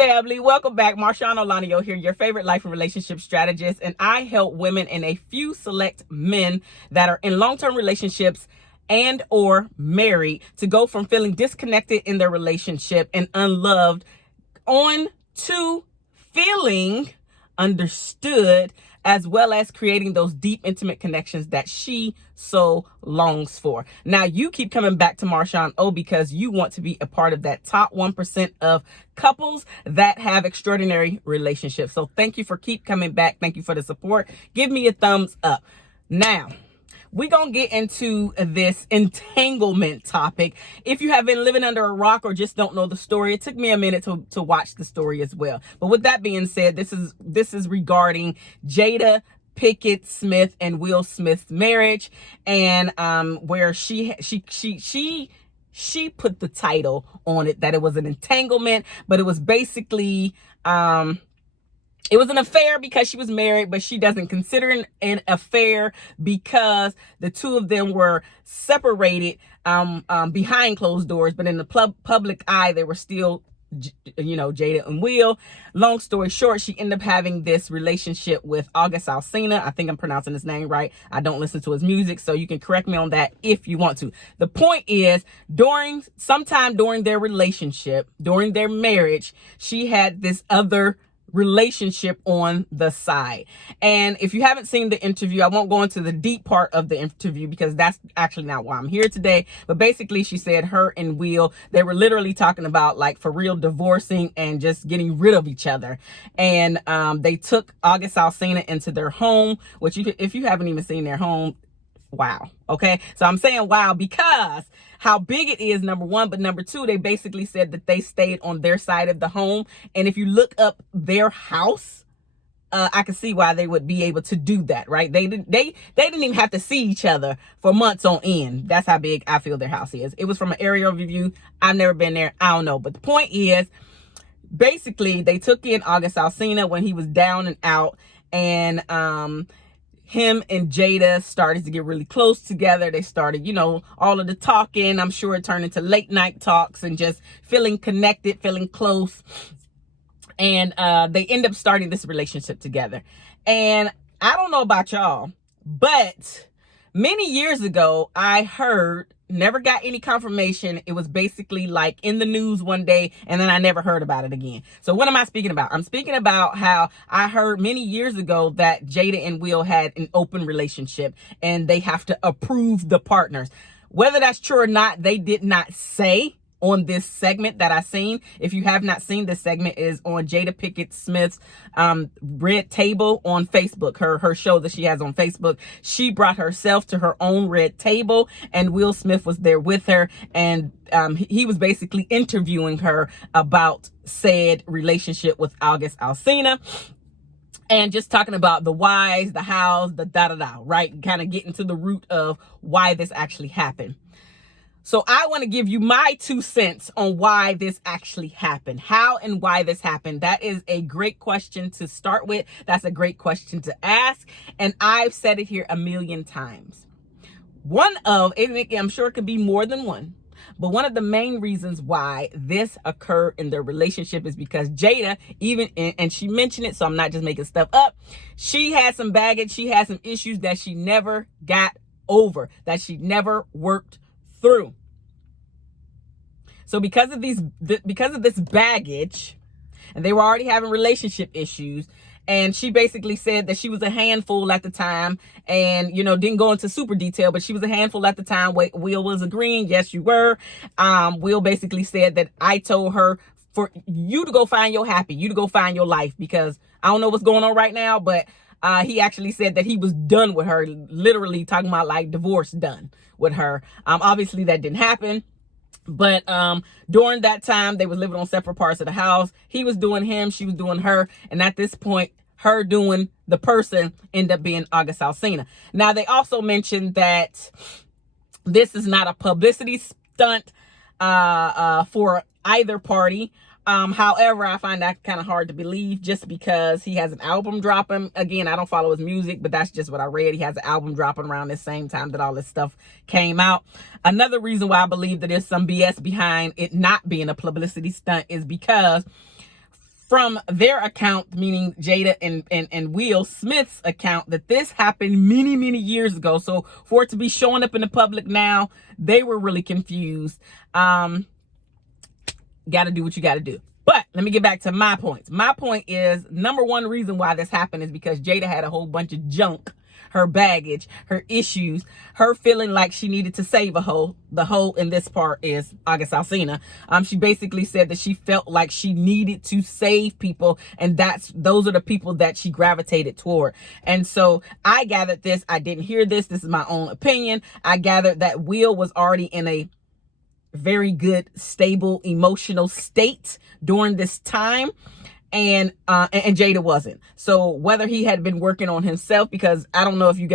family, welcome back. MarshaunO here, your favorite life and relationship strategist, and I help women and a few select men that are in long-term relationships and or married to go from feeling disconnected in their relationship and unloved on to feeling understood, as well as creating those deep, intimate connections that she so longs for. Now, you keep coming back to MarshaunO because you want to be a part of that top 1% of couples that have extraordinary relationships. So thank you for keep coming back. Thank you for the support. Give me a thumbs up. Now, we're going to get into this entanglement topic. If you have been living under a rock or just don't know the story, it took me a minute to watch the story as well. But with that being said, this is regarding Jada Pinkett Smith and Will Smith's marriage, and where she put the title on it that it was an entanglement, but it was basically it was an affair because she was married, but she doesn't consider an affair because the two of them were separated behind closed doors. But in the public eye, they were still, Jada and Will. Long story short, she ended up having this relationship with August Alsina. I think I'm pronouncing his name right. I don't listen to his music, so you can correct me on that if you want to. The point is, sometime during their relationship, during their marriage, she had this other relationship on the side. And if you haven't seen the interview, I won't go into the deep part of the interview because that's actually not why I'm here today. But basically, she said her and Will, they were literally talking about like for real divorcing and just getting rid of each other. And they took August Alsina into their home, which if you haven't even seen their home, wow. Okay. So I'm saying wow because how big it is, number one, but number two, they basically said that they stayed on their side of the home. And if you look up their house, I can see why they would be able to do that, right? They didn't even have to see each other for months on end. That's how big I feel their house is. It was from an aerial view. I've never been there. I don't know. But the point is, basically, they took in August Alsina when he was down and out, and him and Jada started to get really close together. They started, all of the talking. I'm sure it turned into late night talks and just feeling connected, feeling close. And they end up starting this relationship together. And I don't know about y'all, but many years ago, I heard, never got any confirmation. It was basically like in the news one day, and then I never heard about it again. So what am I speaking about? I'm speaking about how I heard many years ago that Jada and Will had an open relationship and they have to approve the partners. Whether that's true or not, they did not say on this segment that I seen. If you have not seen this segment, is on Jada Pinkett Smith's Red Table on Facebook, her show that she has on Facebook. She brought herself to her own red table, and Will Smith was there with her, and he was basically interviewing her about said relationship with August Alsina. And just talking about the whys, the hows, the da-da-da, right? Kind of getting to the root of why this actually happened. So I want to give you my 2 cents on why this actually happened. How and why this happened. That is a great question to start with. That's a great question to ask. And I've said it here a million times. I'm sure it could be more than one, but one of the main reasons why this occurred in their relationship is because Jada, and she mentioned it, so I'm not just making stuff up. She had some baggage. She had some issues that she never got over, that she never worked through. So because of this baggage, and they were already having relationship issues, and she basically said that she was a handful at the time, and didn't go into super detail, but she was a handful at the time. Will was agreeing, yes, you were. Will basically said that I told her for you to go find your happy, you to go find your life, because I don't know what's going on right now, but he actually said that he was done with her, literally talking about like divorce done with her. Obviously that didn't happen. But during that time, they was living on separate parts of the house. He was doing him, she was doing her. And at this point, her doing the person ended up being August Alsina. Now, they also mentioned that this is not a publicity stunt for either party. However, I find that kind of hard to believe just because he has an album dropping. Again, I don't follow his music, but that's just what I read. He has an album dropping around the same time that all this stuff came out. Another reason why I believe that there's some BS behind it not being a publicity stunt is because from their account, meaning Jada and Will Smith's account, that this happened many, many years ago. So for it to be showing up in the public now, they were really confused. Got to do what you got to do. But let me get back to my points. My point is, number one reason why this happened is because Jada had a whole bunch of junk, her baggage, her issues, her feeling like she needed to save a hoe. The hoe in this part is August Alsina. She basically said that she felt like she needed to save people, and those are the people that she gravitated toward. And so I gathered this. I didn't hear this. This is my own opinion. I gathered that Will was already in a very good, stable, emotional state during this time. And Jada wasn't. So whether he had been working on himself, because I don't know if you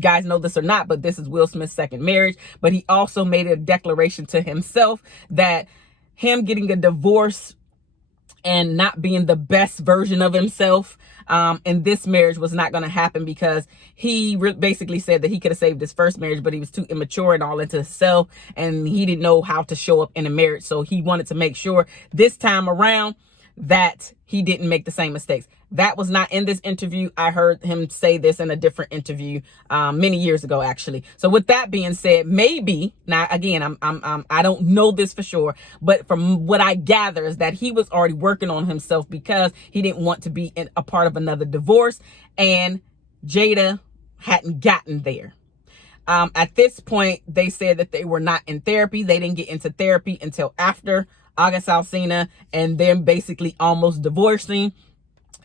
guys know this or not, but this is Will Smith's second marriage. But he also made a declaration to himself that him getting a divorce and not being the best version of himself in this marriage was not going to happen, because he basically said that he could have saved his first marriage, but he was too immature and all into himself, and he didn't know how to show up in a marriage. So he wanted to make sure this time around that he didn't make the same mistakes. That was not in this interview. I heard him say this in a different interview many years ago, actually. So with that being said, maybe, now again, I don't know this for sure, but from what I gather is that he was already working on himself because he didn't want to be a part of another divorce, and Jada hadn't gotten there. At this point, they said that they were not in therapy. They didn't get into therapy until after August Alsina and then basically almost divorcing.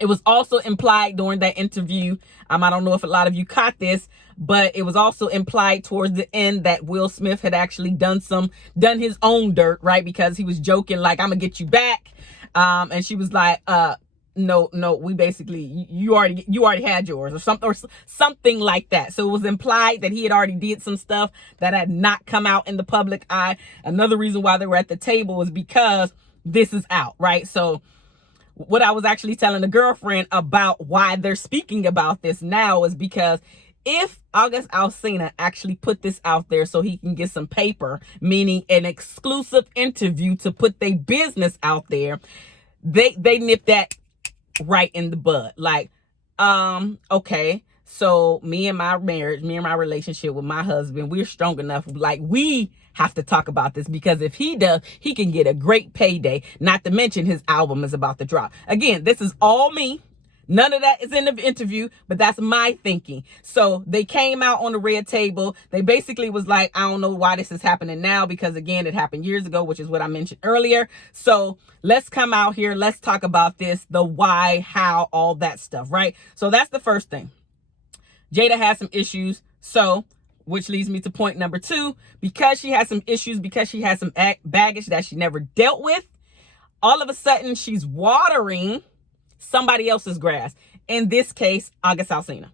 It was also implied during that interview, I don't know if a lot of you caught this, but it was also implied towards the end that Will Smith had actually done his own dirt, right? Because he was joking like, I'm gonna get you back. And she was like, no, we basically, you already had yours, or something like that. So it was implied that he had already did some stuff that had not come out in the public eye. Another reason why they were at the table was because this is out, right? So what I was actually telling a girlfriend about why they're speaking about this now is because if August Alsina actually put this out there so he can get some paper, meaning an exclusive interview to put their business out there, they nip that right in the bud. Like, okay, so me and my relationship with my husband, we're strong enough, like, we have to talk about this, because if he does, he can get a great payday, not to mention his album is about to drop. Again, this is all me. None of that is in the interview, but that's my thinking. So they came out on the red table. They basically was like, I don't know why this is happening now, because again, it happened years ago, which is what I mentioned earlier. So let's come out here. Let's talk about this, the why, how, all that stuff, right? So that's the first thing. Jada has some issues. So, which leads me to point number two, because she has some issues, because she has some baggage that she never dealt with, all of a sudden she's watering somebody else's grass. In this case, August Alsina.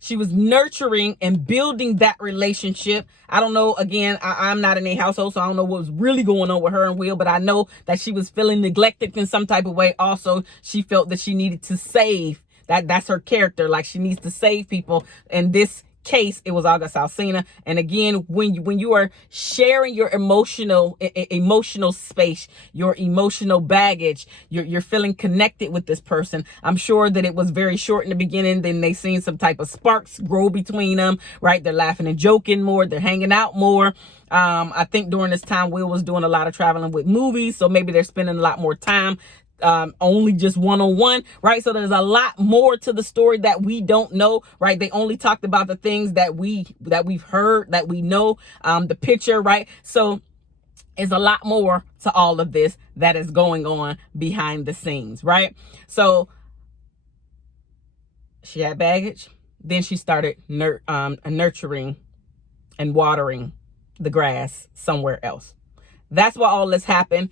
She was nurturing and building that relationship. I don't know, again, I'm not in a household, so I don't know what was really going on with her and Will, but I know that she was feeling neglected in some type of way. Also, she felt that she needed to save. That's her character. Like, she needs to save people. In this case, it was August Alsina. And again, when you are sharing your emotional space, your emotional baggage, you're feeling connected with this person. I'm sure that it was very short in the beginning. Then they seen some type of sparks grow between them, right? They're laughing and joking more. They're hanging out more. I think during this time, Will was doing a lot of traveling with movies, so maybe they're spending a lot more time only just one-on-one, right? So there's a lot more to the story that we don't know, right? They only talked about the things that we've heard, that we know, the picture, right? So it's a lot more to all of this that is going on behind the scenes, right? So she had baggage. Then she started nurturing and watering the grass somewhere else. That's why all this happened.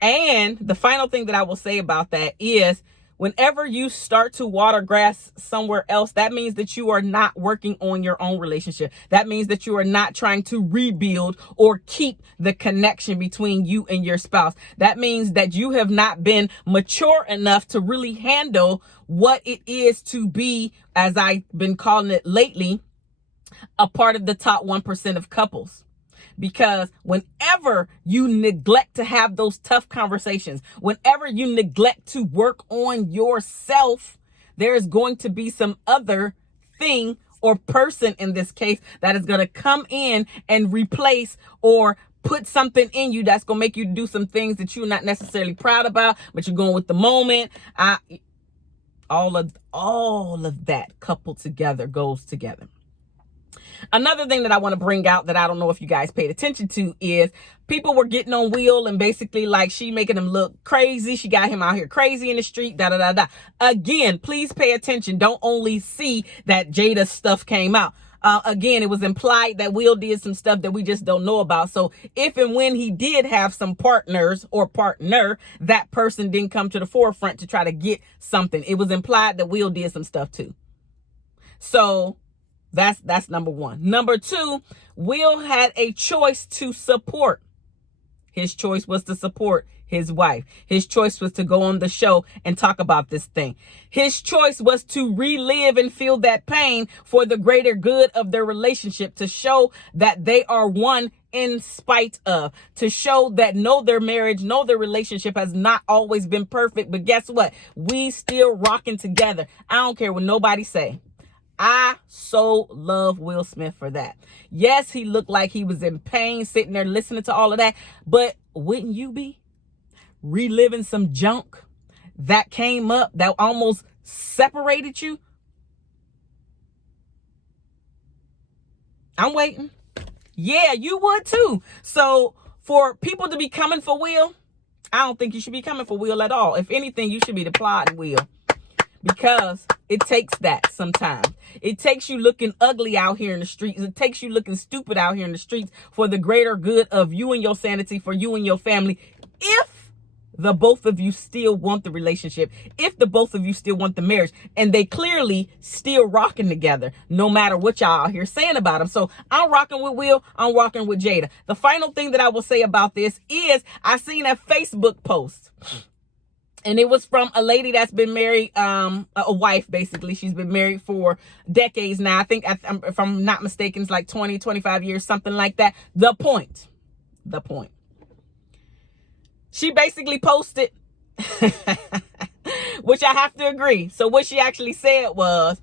And the final thing that I will say about that is, whenever you start to water grass somewhere else, that means that you are not working on your own relationship. That means that you are not trying to rebuild or keep the connection between you and your spouse. That means that you have not been mature enough to really handle what it is to be, as I've been calling it lately, a part of the top 1% of couples. because whenever you neglect to have those tough conversations, whenever you neglect to work on yourself, there is going to be some other thing or person in this case that is going to come in and replace or put something in you that's going to make you do some things that you're not necessarily proud about, but you're going with the moment. All of that coupled together goes together. Another thing that I want to bring out that I don't know if you guys paid attention to is people were getting on Will and basically like she making him look crazy. She got him out here crazy in the street, da da da da. Again, please pay attention. Don't only see that Jada stuff came out. Again, it was implied that Will did some stuff that we just don't know about. So if and when he did have some partners or partner, that person didn't come to the forefront to try to get something. It was implied that Will did some stuff too. So that's number one. Number two, Will had a choice to support. His choice was to support his wife. His choice was to go on the show and talk about this thing. His choice was to relive and feel that pain for the greater good of their relationship, to show that they are one in spite of, to show that no, their marriage, no, their relationship has not always been perfect. But guess what? We still rocking together. I don't care what nobody say. I so love Will Smith for that. Yes, he looked like he was in pain sitting there listening to all of that. But wouldn't you be reliving some junk that came up that almost separated you? I'm waiting. Yeah, you would too. So for people to be coming for Will, I don't think you should be coming for Will at all. If anything, you should be applauding Will. Because it takes that sometimes. It takes you looking ugly out here in the streets. It takes you looking stupid out here in the streets for the greater good of you and your sanity, for you and your family. If the both of you still want the relationship, if the both of you still want the marriage, and they clearly still rocking together, no matter what y'all out here saying about them. So I'm rocking with Will. I'm rocking with Jada. The final thing that I will say about this is I seen a Facebook post. And it was from a lady that's been married, a wife, basically. She's been married for decades now. I think, if I'm not mistaken, it's like 20, 25 years, something like that. The point. She basically posted, which I have to agree. So what she actually said was,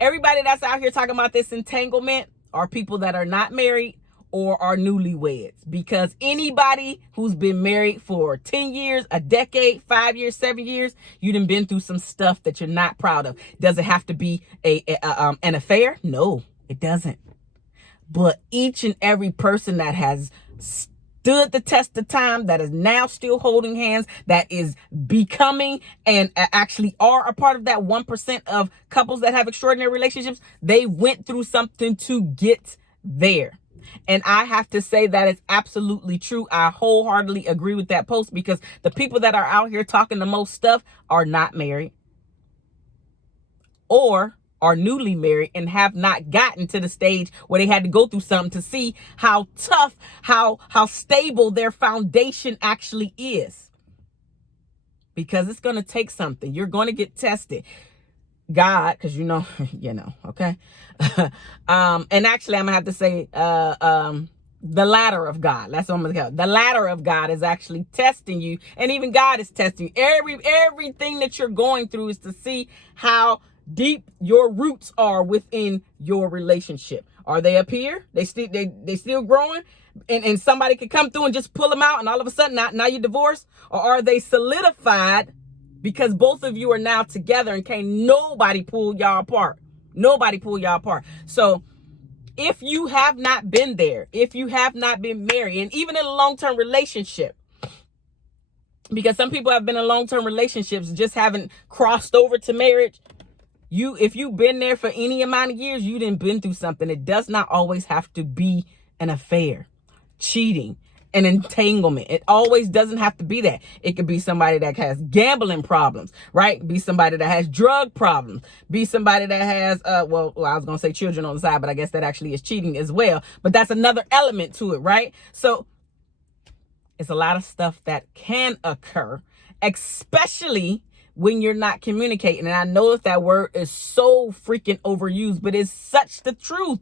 everybody that's out here talking about this entanglement are people that are not married or are newlyweds, because anybody who's been married for 10 years, a decade, 5 years, 7 years, you done been through some stuff that you're not proud of. Does it have to be an affair? No, it doesn't. But each and every person that has stood the test of time, that is now still holding hands, that is becoming and actually are a part of that 1% of couples that have extraordinary relationships, they went through something to get there. And I have to say that is absolutely true. I wholeheartedly agree with that post, because the people that are out here talking the most stuff are not married or are newly married and have not gotten to the stage where they had to go through something to see how tough, how stable their foundation actually is. Because it's going to take something. You're going to get tested. God, because okay. And actually I'm gonna have to say the ladder of God. That's what I'm gonna call it. The ladder of God is actually testing you, and even God is testing you. Everything that you're going through is to see how deep your roots are within your relationship. Are they up here? They still growing? And somebody could come through and just pull them out, and all of a sudden now you're divorced? Or are they solidified because both of you are now together and can't nobody pull y'all apart? Nobody pull y'all apart. So if you have not been there, if you have not been married, and even in a long-term relationship, because some people have been in long-term relationships, just haven't crossed over to marriage. If you've been there for any amount of years, you didn't been through something. It does not always have to be an affair, cheating, an entanglement. It always doesn't have to be that. It could be somebody that has gambling problems, right? Be somebody that has drug problems. Be somebody that has, I was going to say children on the side, but I guess that actually is cheating as well. But that's another element to it, right? So it's a lot of stuff that can occur, especially when you're not communicating. And I know that word is so freaking overused, but it's such the truth.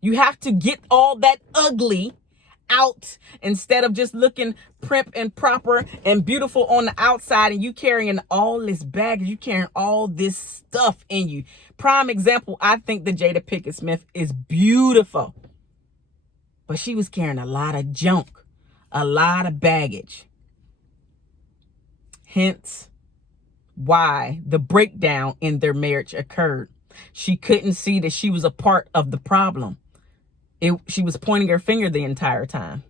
You have to get all that ugly out instead of just looking prim and proper and beautiful on the outside, and you carrying all this baggage, you carrying all this stuff in you. Prime example, I think the Jada Pinkett Smith is beautiful, but she was carrying a lot of junk, a lot of baggage. Hence why the breakdown in their marriage occurred. She couldn't see that she was a part of the problem. She was pointing her finger the entire time,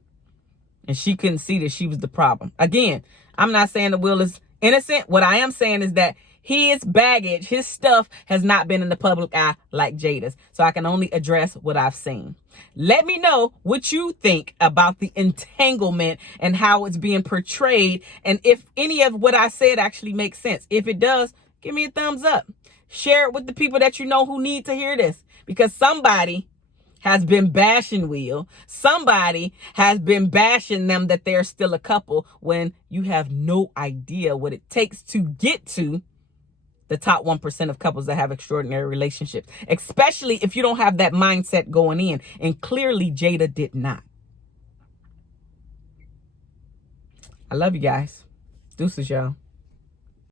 and she couldn't see that she was the problem. Again, I'm not saying that Will is innocent. What I am saying is that his baggage, his stuff has not been in the public eye like Jada's. So I can only address what I've seen. Let me know what you think about the entanglement and how it's being portrayed, and if any of what I said actually makes sense. If it does, give me a thumbs up. Share it with the people that you know who need to hear this, because somebody has been bashing Will. Somebody has been bashing them that they're still a couple when you have no idea what it takes to get to the top 1% of couples that have extraordinary relationships, especially if you don't have that mindset going in. And clearly Jada did not. I love you guys. Deuces, y'all.